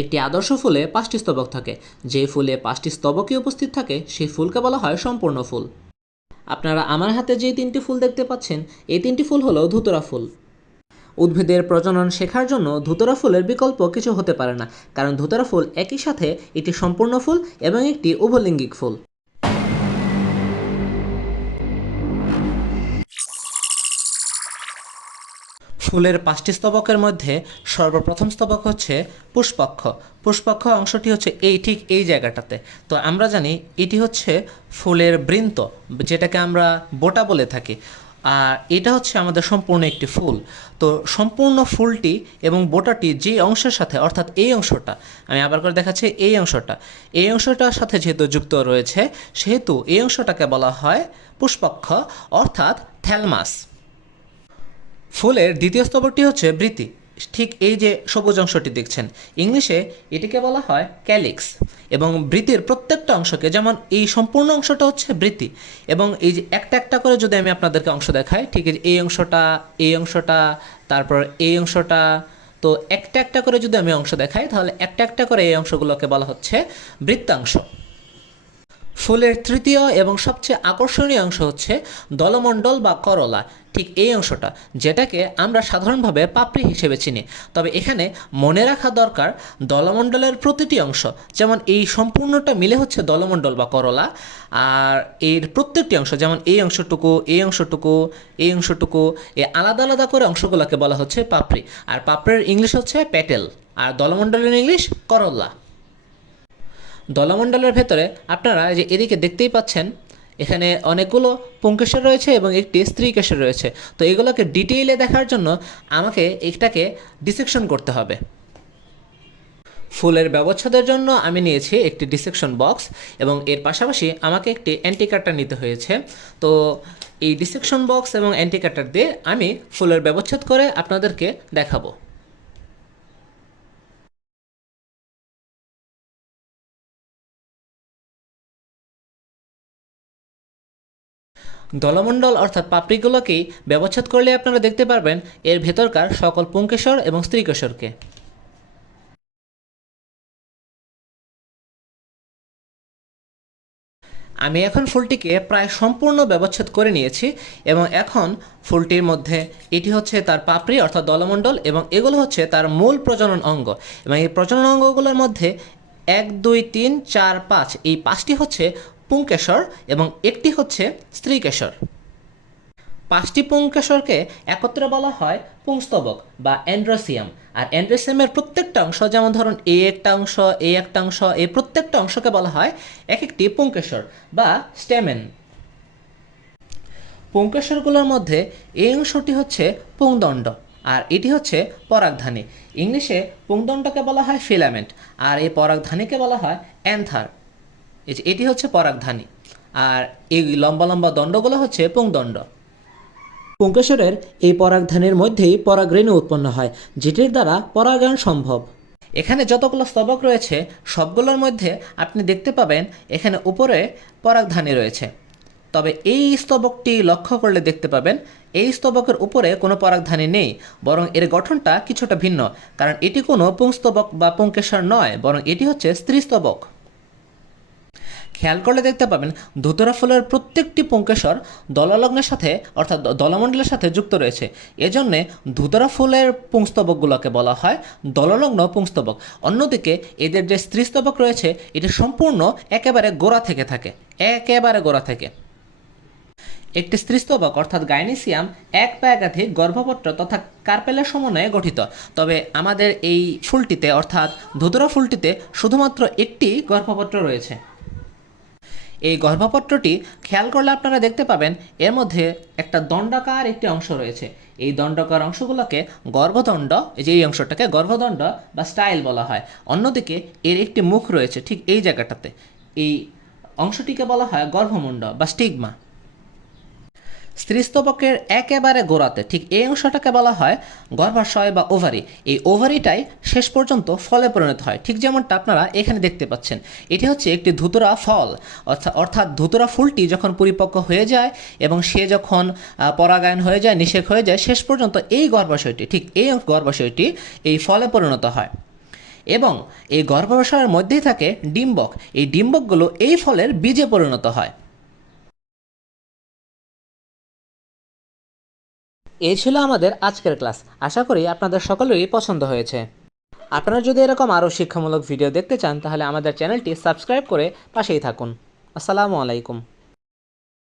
একটি আদর্শ ফুলে পাঁচটি স্তবক থাকে। যে ফুলে পাঁচটি স্তবকই উপস্থিত থাকে সেই ফুলকে বলা হয় সম্পূর্ণ ফুল। আপনারা আমার হাতে যে তিনটি ফুল দেখতে পাচ্ছেন, এই তিনটি ফুল হলো ধুতরা ফুল। উদ্ভিদের প্রজনন শেখার জন্য ধুতরা ফুলের বিকল্প কিছু হতে পারে না, কারণ ধুতরা ফুল একই সাথে একটি সম্পূর্ণ ফুল এবং একটি উভলিঙ্গিক ফুল। ফুলের পাঁচটি স্তবকের মধ্যে সর্বপ্রথম স্তবক হচ্ছে পুষ্পক্ষ। পুষ্পক্ষ অংশটি হচ্ছে এই ঠিক এই জায়গাটাতে। তো আমরা জানি এটি হচ্ছে ফুলের বৃন্ত, যেটাকে আমরা বোটা বলে থাকি। আর এটা হচ্ছে আমাদের সম্পূর্ণ একটি ফুল। তো সম্পূর্ণ ফুলটি এবং বোটাটি যে অংশের সাথে, অর্থাৎ এই অংশটা, আমি আবার করে দেখাচ্ছি এই অংশটা, এই অংশটার সাথে যেহেতু যুক্ত রয়েছে, সেহেতু এই অংশটাকে বলা হয় পুষ্পক্ষ, অর্থাৎ থ্যালমাস। ফুলের দ্বিতীয় স্তবকটি হচ্ছে বৃতি ঠিক এই যে সবুজ অংশটি দেখছেন, ইংলিশে এটিকে বলা হয় ক্যালিক্স। এবং বৃতির প্রত্যেকটা অংশকে, যেমন এই সম্পূর্ণ অংশটা হচ্ছে বৃত্তি, এবং এই যে একটা একটা করে যদি আমি আপনাদেরকে অংশ দেখাই, ঠিক এই অংশটা এই অংশটা, তারপর এই অংশটা, তো একটা একটা করে যদি আমি অংশ দেখাই, তাহলে একটা একটা করে এই অংশগুলোকে বলা হচ্ছে বৃত্তাংশ। ফুলের তৃতীয় এবং সবচেয়ে আকর্ষণীয় অংশ হচ্ছে দলমণ্ডল বা করলা। ঠিক এই অংশটা, যেটাকে আমরা সাধারণভাবে পাপড়ি হিসেবে চিনি। তবে এখানে মনে রাখা দরকার দলমণ্ডলের প্রতিটি অংশ, যেমন এই সম্পূর্ণটা মিলে হচ্ছে দলমণ্ডল বা করলা, আর এর প্রত্যেকটি অংশ, যেমন এই অংশটুকু এই অংশটুকু এই অংশটুকু এই আলাদা আলাদা করে অংশগুলোকে বলা হচ্ছে পাপড়ি। আর পাপড়ির ইংলিশ হচ্ছে প্যাটেল আর দলমণ্ডলের ইংলিশ করল্লা দলমণ্ডলের ভেতরে আপনারা যে এদিকে দেখতেই পাচ্ছেন, এখানে অনেকগুলো পুংকেশর রয়েছে এবং একটি স্ত্রী কেশর রয়েছে। তো এগুলোকে ডিটেইলে দেখার জন্য আমাকে এটাকে ডিসেকশন করতে হবে। ফুলের ব্যবচ্ছেদের জন্য আমি নিয়েছি একটি ডিসেকশন বক্স এবং এর পাশাপাশি আমাকে একটি অ্যান্টি কাটার নিতে হয়েছে। তো এই ডিসেকশন বক্স এবং অ্যান্টি কাটার দিয়ে আমি ফুলের ব্যবচ্ছেদ করে আপনাদেরকে দেখাবো। দলমণ্ডল অর্থাৎ পাপড়িগুলোকেই ব্যবচ্ছেদ করলে আপনারা দেখতে পারবেন এর ভেতরকার সকল পুঙ্কেশ্বর এবং স্ত্রীকেশ্বরকে আমি এখন ফুলটিকে প্রায় সম্পূর্ণ ব্যবচ্ছেদ করে নিয়েছি এবং এখন ফুলটির মধ্যে এটি হচ্ছে তার পাপড়ি অর্থাৎ দলমণ্ডল এবং এগুলো হচ্ছে তার মূল প্রজনন অঙ্গ। এবং এই প্রজনন অঙ্গগুলোর মধ্যে এক, দুই, তিন, চার, পাঁচ এই পাঁচটি হচ্ছে পুংকেশর এবং একটি হচ্ছে স্ত্রীকেশর। পাঁচটি পুংকেশরকে একত্রে বলা হয় পুংস্তবক বা অ্যান্ড্রোসিয়াম। আর অ্যান্ড্রোসিয়ামের প্রত্যেকটা অংশ, যেমন ধরুন এ একটা অংশ, এ একটা অংশ এই প্রত্যেকটা অংশকে বলা হয় এক একটি পুংকেশর বা স্টেমেন। পুংকেশরগুলোর মধ্যে এই অংশটি হচ্ছে পুংদণ্ড আর এটি হচ্ছে পরাগধানী। ইংলিশে পুংদণ্ডকে বলা হয় ফিলামেন্ট আর এই পরাগধানীকে বলা হয় অ্যান্থার। এই যে এটি হচ্ছে পরাগধানী আর এই লম্বা লম্বা দণ্ডগুলো হচ্ছে পুংদণ্ড। পুঙ্কেশ্বরের এই পরাগধানের মধ্যেই পরাগরেণু উৎপন্ন হয় যেটির দ্বারা পরাগায়ন সম্ভব। এখানে যতগুলো স্তবক রয়েছে সবগুলোর মধ্যে আপনি দেখতে পাবেন এখানে উপরে পরাগধানী রয়েছে। তবে এই স্তবকটি লক্ষ্য করলে দেখতে পাবেন এই স্তবকের উপরে কোনো পরাগধানী নেই বরং এর গঠনটা কিছুটা ভিন্ন কারণ এটি কোনো পুংস্তবক বা পুঙ্কেশ্বর নয় বরং এটি হচ্ছে স্ত্রীস্তবক। খেয়াল করলে দেখতে পাবেন ধুতরা ফুলের প্রত্যেকটি পুঙ্কেশ্বর দললগ্নের সাথে, অর্থাৎ দলমণ্ডলের সাথে যুক্ত রয়েছে। এজন্যে ধুতরা ফুলের পুংস্তবকগুলোকে বলা হয় দললগ্ন পুংস্তবক অন্যদিকে এদের যে স্ত্রীস্তবক রয়েছে, এটি সম্পূর্ণ একেবারে গোড়া থেকে থাকে। একেবারে গোড়া থেকে। একটি স্ত্রীস্তবক, অর্থাৎ গাইনিসিয়াম, এক বা একাধিক গর্ভপত্র তথা কার্পেলের সমন্বয়ে গঠিত। তবে আমাদের এই ফুলটিতে, অর্থাৎ ধুতরা ফুলটিতে শুধুমাত্র একটি গর্ভপত্র রয়েছে। এই গর্ভপত্রটি খেয়াল করলে আপনারা দেখতে পাবেন, এর মধ্যে একটা দণ্ডাকার একটি অংশ রয়েছে। এই দণ্ডকার অংশগুলোকে গর্ভদণ্ড যে এই অংশটাকে গর্ভদণ্ড বা স্টাইল বলা হয়। অন্যদিকে এর একটি মুখ রয়েছে ঠিক এই জায়গাটাতে। এই অংশটিকে বলা হয় গর্ভমুণ্ড বা স্টিগমা। স্ত্রীস্তবকের একেবারে গোড়াতে, ঠিক এই অংশটাকে বলা হয় গর্ভাশয় বা ওভারি। এই ওভারিটাই শেষ পর্যন্ত ফলে পরিণত হয়। ঠিক যেমনটা আপনারা এখানে দেখতে পাচ্ছেন। এটি হচ্ছে একটি ধুতুরা ফল। অর্থাৎ অর্থাৎ ধুতুরা ফুলটি যখন পরিপক্ক হয়ে যায় এবং সে যখন পরাগায়ন হয়ে যায়, নিষেক হয়ে যায়, শেষ পর্যন্ত এই গর্ভাশয়টি, ঠিক এই গর্ভাশয়টি এই ফলে পরিণত হয়। এবং এই গর্ভাশয়ের মধ্যেই থাকে ডিম্বক। এই ডিম্বকগুলো এই ফলের বীজে পরিণত হয়। এই ছিল আমাদের আজকের ক্লাস। আশা করি আপনাদের সকলেরই পছন্দ হয়েছে। আপনারা যদি এরকম আরও শিক্ষামূলক ভিডিও দেখতে চান, তাহলে আমাদের চ্যানেলটি সাবস্ক্রাইব করে পাশেই থাকুন। আসসালামু আলাইকুম।